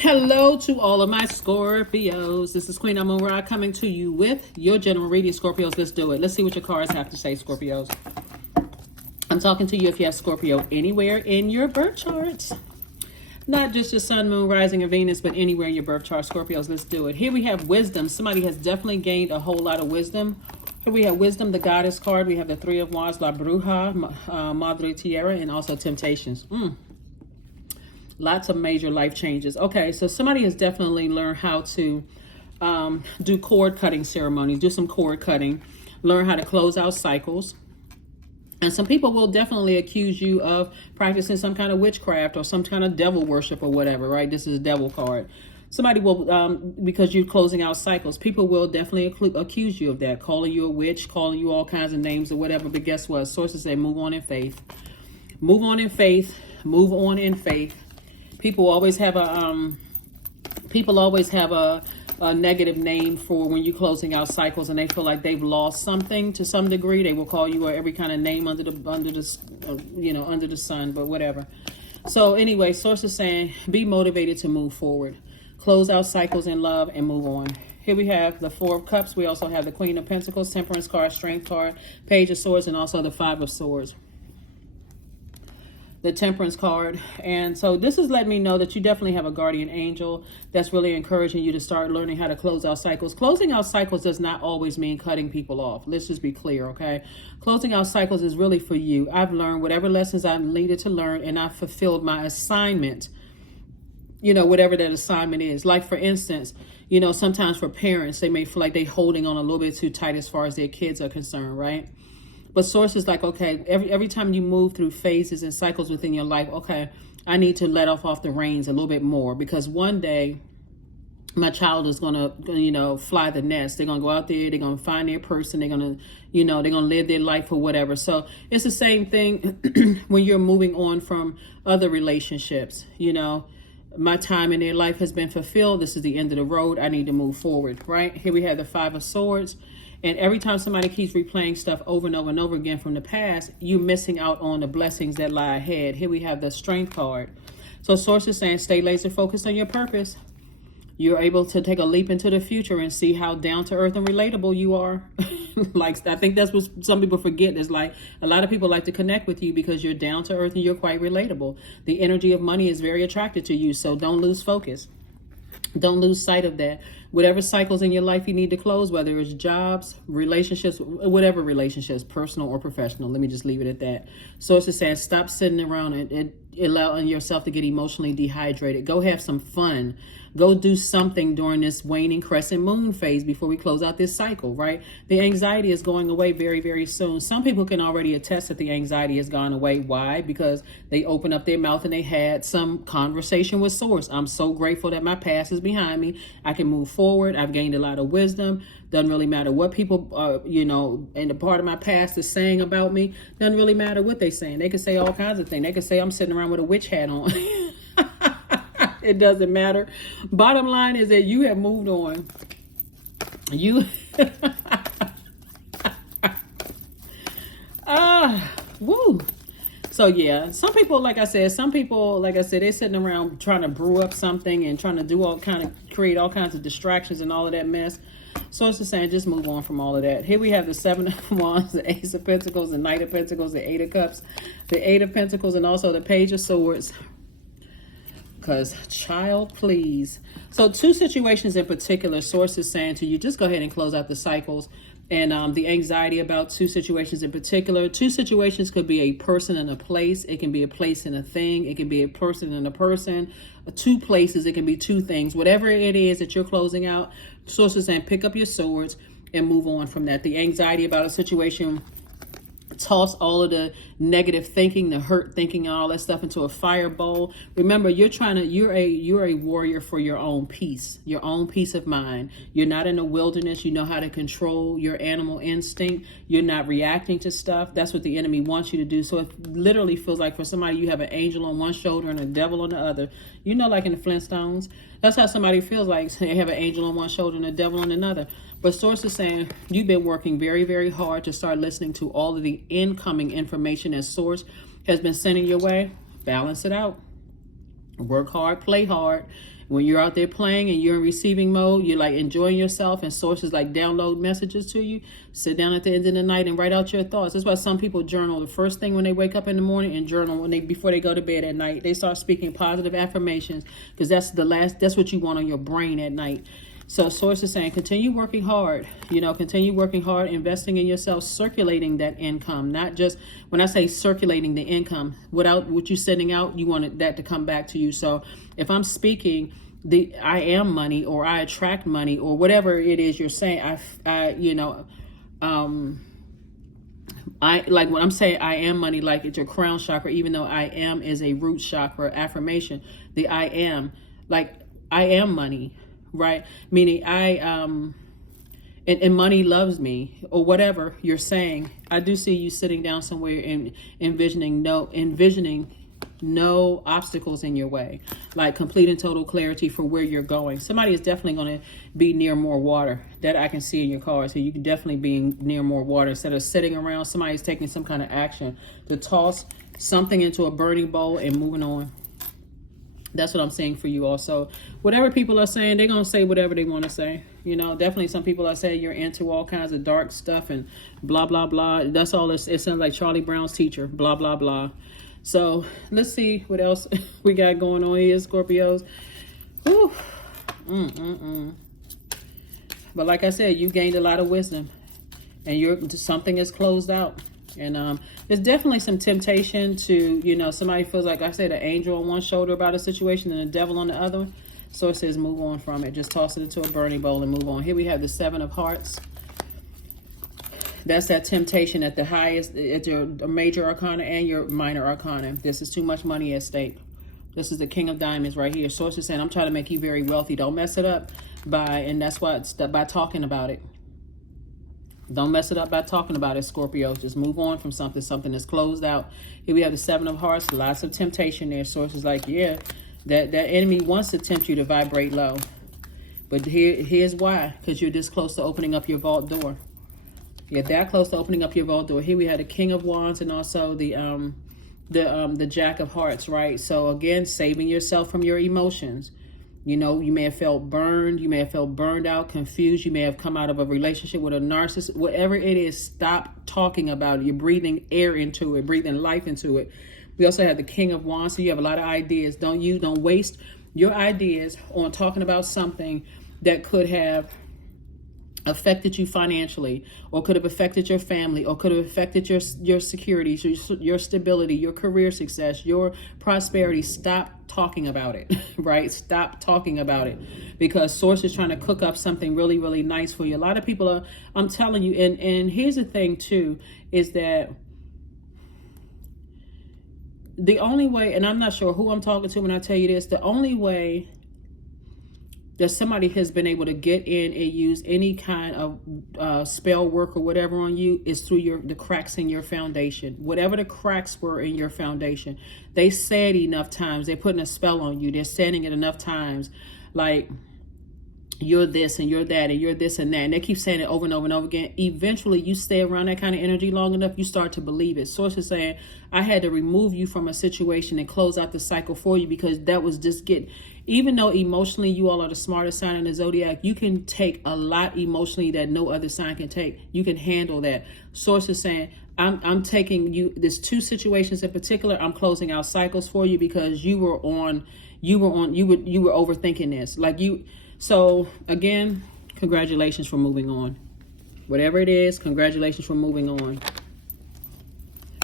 Hello to all of my Scorpios. This is Queen Amun Ra coming to you with your general reading. Scorpios, let's do it. Let's see what your cards have to say, Scorpios. I'm talking to you if you have Scorpio anywhere in your birth charts. Not just your sun, moon, rising, and Venus, but anywhere in your birth chart. Scorpios, let's do it. Here we have wisdom. Somebody has definitely gained a whole lot of wisdom. Here we have wisdom, the goddess card. We have the Three of Wands, La Bruja, Madre Tierra, and also temptations. Lots of major life changes. Okay, so somebody has definitely learned how to do cord cutting ceremonies, do some cord cutting, learn how to close out cycles. And some people will definitely accuse you of practicing some kind of witchcraft or some kind of devil worship or whatever, right? This is a devil card. Somebody will, because you're closing out cycles, people will definitely accuse you of that, calling you a witch, calling you all kinds of names or whatever. But guess what? Sources say move on in faith. Move on in faith. Move on in faith. People always have a negative name for when you're closing out cycles and they feel like they've lost something to some degree. They will call you every kind of name under the sun, but whatever. So anyway, sources saying be motivated to move forward, close out cycles in love and move on. Here we have the Four of Cups. We also have the Queen of Pentacles, Temperance card, Strength card, Page of Swords, and also the Five of Swords. The Temperance card. And so this is letting me know that you definitely have a guardian angel that's really encouraging you to start learning how to close out cycles. Closing out cycles does not always mean cutting people off. Let's just be clear, okay? Closing out cycles is really for you. I've learned whatever lessons I needed to learn, and I fulfilled my assignment, whatever that assignment is. Like, for instance, sometimes for parents, they may feel like they're holding on a little bit too tight as far as their kids are concerned, right? But sources like, okay, every time you move through phases and cycles within your life, okay, I need to let off the reins a little bit more, because one day my child is going to, fly the nest. They're going to go out there. They're going to find their person. They're going to, they're going to live their life or whatever. So it's the same thing when you're moving on from other relationships. My time in their life has been fulfilled. This is the end of the road. I need to move forward, right? Here we have the Five of Swords. And every time somebody keeps replaying stuff over and over and over again from the past, you're missing out on the blessings that lie ahead. Here we have the Strength card. So sources saying stay laser focused on your purpose. You're able to take a leap into the future and see how down to earth and relatable you are. Like, I think that's what some people forget, is like a lot of people like to connect with you because you're down to earth and you're quite relatable. The energy of money is very attracted to you. So don't lose focus. Don't lose sight of that. Whatever cycles in your life you need to close, whether it's jobs, relationships, whatever relationships, personal or professional. Let me just leave it at that. Sources saying stop sitting around and allowing yourself to get emotionally dehydrated. Go have some fun. Go do something during this waning crescent moon phase before we close out this cycle, right? The anxiety is going away very, very soon. Some people can already attest that the anxiety has gone away. Why? Because they opened up their mouth and they had some conversation with Source. I'm so grateful that my past is behind me. I can move forward. I've gained a lot of wisdom. Doesn't really matter what people, and the part of my past is saying about me. Doesn't really matter what they're saying. They could say all kinds of things. They could say I'm sitting around with a witch hat on. It doesn't matter. Bottom line is that you have moved on. Woo. So yeah, some people, like I said, they're sitting around trying to brew up something and trying to create all kinds of distractions and all of that mess. So it's just saying, just move on from all of that. Here we have the Seven of Wands, the Ace of Pentacles, the Knight of Pentacles, the Eight of Cups, the Eight of Pentacles, and also the Page of Swords. Because, child, please. So two situations in particular, sources saying to you, just go ahead and close out the cycles. And the anxiety about two situations in particular. Two situations could be a person and a place. It can be a place and a thing. It can be a person and a person. Two places. It can be two things. Whatever it is that you're closing out, sources saying pick up your swords and move on from that. The anxiety about a situation, toss all of the negative thinking, the hurt thinking, and all that stuff into a fire bowl. Remember, you're a warrior for your own peace of mind. You're not in the wilderness. You know how to control your animal instinct. You're not reacting to stuff. That's what the enemy wants you to do. So it literally feels like for somebody, you have an angel on one shoulder and a devil on the other. Like in the Flintstones, that's how somebody feels like. They have an angel on one shoulder and a devil on another. But sources saying you've been working very, very hard to start listening to all of the incoming information as Source has been sending your way. Balance it out. Work hard, play hard. When you're out there playing and you're in receiving mode, you're like enjoying yourself, and sources like download messages to you. Sit down at the end of the night and write out your thoughts. That's why some people journal the first thing when they wake up in the morning, and journal before they go to bed at night. They start speaking positive affirmations, because that's what you want on your brain at night. So source is saying, continue working hard, continue working hard, investing in yourself, circulating that income. Not just, when I say circulating the income, without what you're sending out, you want that to come back to you. So if I'm speaking I am money, or I attract money, or whatever it is you're saying, I like when I'm saying I am money, like it's your crown chakra, even though I am is a root chakra affirmation. The I am, like I am money, right? Meaning and money loves me, or whatever you're saying. I do see you sitting down somewhere and envisioning no obstacles in your way, like complete and total clarity for where you're going. Somebody is definitely going to be near more water, that I can see in your card. So you can definitely be near more water instead of sitting around. Somebody's taking some kind of action to toss something into a burning bowl and moving on. That's what I'm saying for you also. Whatever people are saying, they're going to say whatever they want to say. Definitely some people are saying you're into all kinds of dark stuff and blah, blah, blah. That's all. It sounds like Charlie Brown's teacher, blah, blah, blah. So let's see what else we got going on here, Scorpios. Whew. But like I said, you gained a lot of wisdom, and something is closed out. And there's definitely some temptation to, somebody feels like, I said, an angel on one shoulder about a situation and the devil on the other. So it says move on from it. Just toss it into a burning bowl and move on. Here we have the Seven of Hearts. That's that temptation at the highest, at your major arcana and your minor arcana. This is too much money at stake. This is the King of Diamonds right here. Source is saying, I'm trying to make you very wealthy. Don't mess it up and that's why it's by talking about it. Don't mess it up by talking about it, Scorpio. Just move on from something that's closed out. Here we have the Seven of Hearts. Lots of temptation there. Source is like, yeah, that enemy wants to tempt you to vibrate low. But here's why. Because you're this close to opening up your vault door. You're that close to opening up your vault door. Here we had the King of Wands and also the Jack of Hearts, right? So again, saving yourself from your emotions. You may have felt burned. You may have felt burned out, confused. You may have come out of a relationship with a narcissist. Whatever it is, stop talking about it. You're breathing air into it, breathing life into it. We also have the King of Wands. So you have a lot of ideas. Don't waste your ideas on talking about something that could have affected you financially, or could have affected your family, or could have affected your security, your stability, your career success, your prosperity. Stop talking about it, right? Stop talking about it, because Source is trying to cook up something really, really nice for you. A lot of people are, I'm telling you, and here's the thing too, is that the only way, and I'm not sure who I'm talking to when I tell you this, the only way that somebody has been able to get in and use any kind of spell work or whatever on you is through the cracks in your foundation. Whatever the cracks were in your foundation, they said enough times, they're putting a spell on you. They're saying it enough times, like, you're this and you're that and you're this and that. And they keep saying it over and over and over again. Eventually, you stay around that kind of energy long enough, you start to believe it. Source is saying, I had to remove you from a situation and close out the cycle for you, because that was just even though emotionally you all are the smartest sign in the zodiac, you can take a lot emotionally that no other sign can take. You can handle that. Source is saying, I'm taking you, there's two situations in particular, I'm closing out cycles for you, because you were overthinking this. So again, congratulations for moving on. Whatever it is, congratulations for moving on.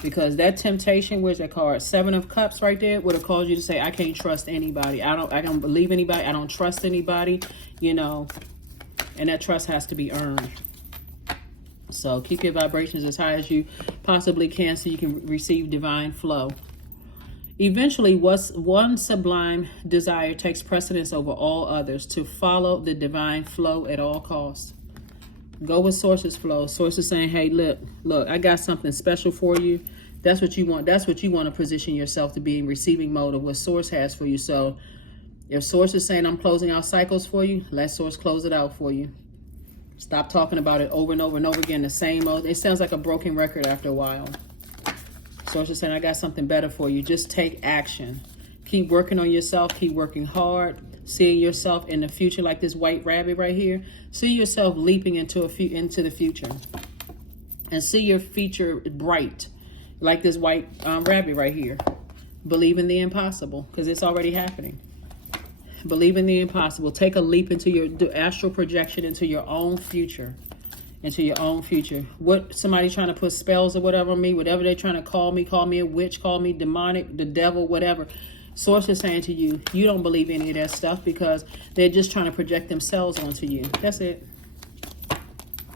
Because that temptation, where's that card? Seven of Cups right there would have caused you to say, I can't trust anybody. I don't believe anybody. I don't trust anybody, and that trust has to be earned. So keep your vibrations as high as you possibly can so you can receive divine flow. Eventually, one sublime desire takes precedence over all others: to follow the divine flow at all costs. Go with Source's flow. Source is saying, hey, look, I got something special for you. That's what you want. That's what you want to position yourself to be in receiving mode of what Source has for you. So if Source is saying, I'm closing out cycles for you, let Source close it out for you. Stop talking about it over and over and over again. The same old. It sounds like a broken record after a while. Source is saying, I got something better for you. Just take action. Keep working on yourself. Keep working hard. Seeing yourself in the future, like this white rabbit right here. See yourself leaping into the future, and see your future bright, like this white rabbit right here. Believe in the impossible, because it's already happening. Believe in the impossible. Take a leap into your astral projection, into your own future. Into your own future. What somebody trying to put spells or whatever on me, whatever they're trying to call me a witch, call me demonic, the devil, whatever. Source is saying to you, you don't believe any of that stuff, because they're just trying to project themselves onto you. That's it.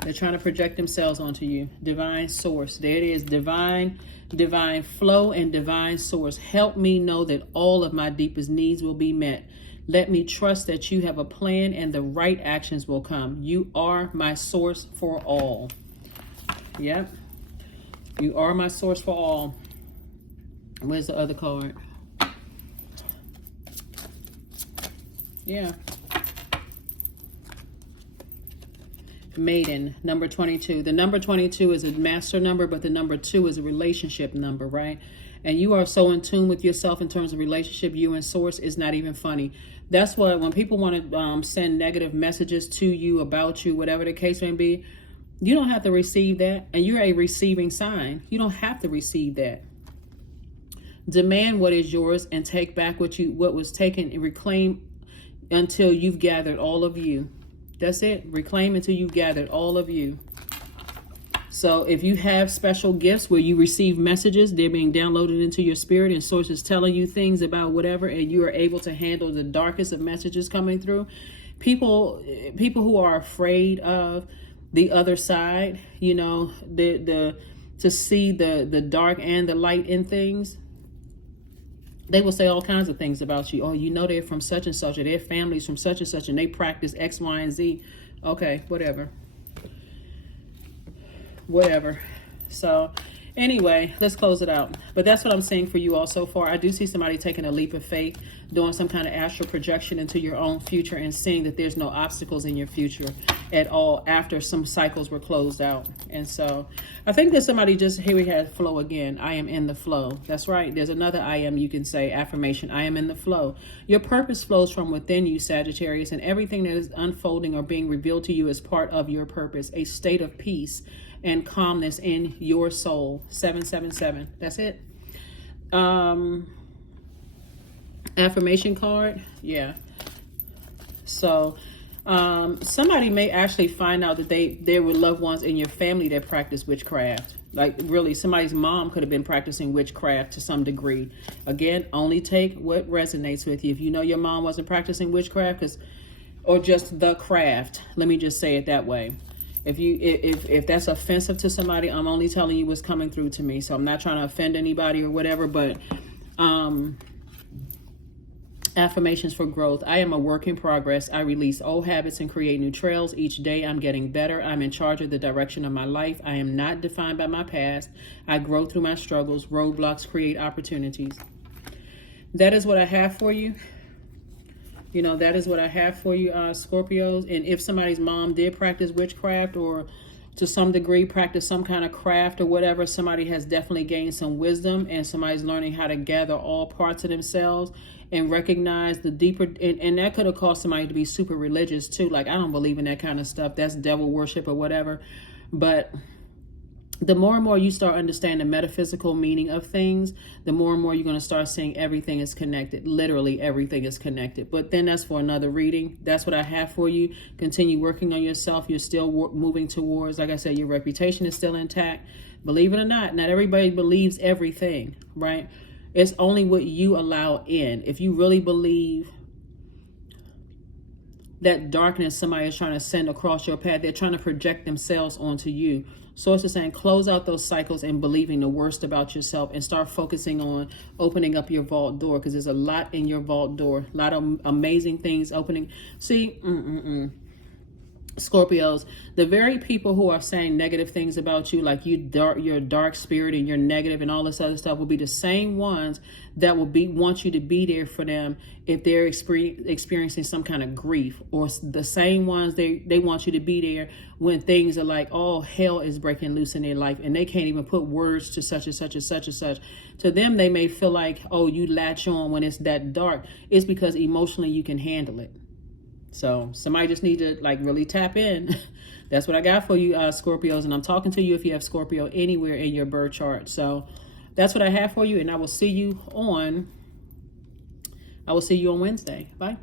They're trying to project themselves onto you. Divine source. There it is. Divine flow and divine source. Help me know that all of my deepest needs will be met. Let me trust that you have a plan and the right actions will come. You are my source for all. Yep. You are my source for all. Where's the other card? Yeah. Maiden, number 22. The number 22 is a master number, but the number 2 is a relationship number, right? And you are so in tune with yourself in terms of relationship, you and source, is not even funny. That's why when people want to send negative messages to you, about you, whatever the case may be, you don't have to receive that. And you're a receiving sign. You don't have to receive that. Demand what is yours and take back what was taken, and reclaim until you've gathered all of you. That's it. Reclaim until you've gathered all of you. So if you have special gifts where you receive messages, they're being downloaded into your spirit, and source is telling you things about whatever, and you are able to handle the darkest of messages coming through. People who are afraid of the other side, you know, to see the dark and the light in things, they will say all kinds of things about you. Oh, you know, they're from such and such, or their family's from such and such, and they practice X, Y, and Z. Okay, whatever. So anyway, let's close it out. But that's what I'm seeing for you all so far. I do see somebody taking a leap of faith, doing some kind of astral projection into your own future, and seeing that there's no obstacles in your future at all after some cycles were closed out. And so I think that somebody here we had flow again. I am in the flow. That's right. There's another I am you can say, affirmation. I am in the flow. Your purpose flows from within you, Sagittarius, and everything that is unfolding or being revealed to you is part of your purpose, a state of peace and calmness in your soul. 777. That's it. Affirmation card. Yeah. So somebody may actually find out that there were loved ones in your family that practice witchcraft. Like, really, somebody's mom could have been practicing witchcraft to some degree. Again, only take what resonates with you. If you know your mom wasn't practicing witchcraft, or just the craft, let me just say it that way. If that's offensive to somebody, I'm only telling you what's coming through to me. So I'm not trying to offend anybody or whatever, but affirmations for growth. I am a work in progress. I release old habits and create new trails. Each day I'm getting better. I'm in charge of the direction of my life. I am not defined by my past. I grow through my struggles. Roadblocks create opportunities. That is what I have for you. You know, that is what I have for you, Scorpios. And if somebody's mom did practice witchcraft, or to some degree practice some kind of craft or whatever, somebody has definitely gained some wisdom, and somebody's learning how to gather all parts of themselves and recognize the deeper, and that could have caused somebody to be super religious too. Like, I don't believe in that kind of stuff. That's devil worship or whatever. But the more and more you start understanding the metaphysical meaning of things, the more and more you're going to start seeing everything is connected. Literally everything is connected. But then that's for another reading. That's what I have for you. Continue working on yourself. You're still moving towards, like I said, your reputation is still intact. Believe it or not everybody believes everything, right? It's only what you allow in. If you really believe that darkness somebody is trying to send across your path, they're trying to project themselves onto you. Source is saying, close out those cycles and believing the worst about yourself, and start focusing on opening up your vault door, because there's a lot in your vault door, a lot of amazing things opening. See, Scorpios, the very people who are saying negative things about you, like your dark spirit and you're negative and all this other stuff, will be the same ones that will want you to be there for them if they're experiencing some kind of grief, or the same ones they want you to be there when things are like, oh, hell is breaking loose in their life and they can't even put words to such and such and such and such. To them, they may feel like, oh, you latch on when it's that dark. It's because emotionally you can handle it. So somebody just need to like really tap in. That's what I got for you, Scorpios. And I'm talking to you if you have Scorpio anywhere in your birth chart. So that's what I have for you. And I will see you on Wednesday. Bye.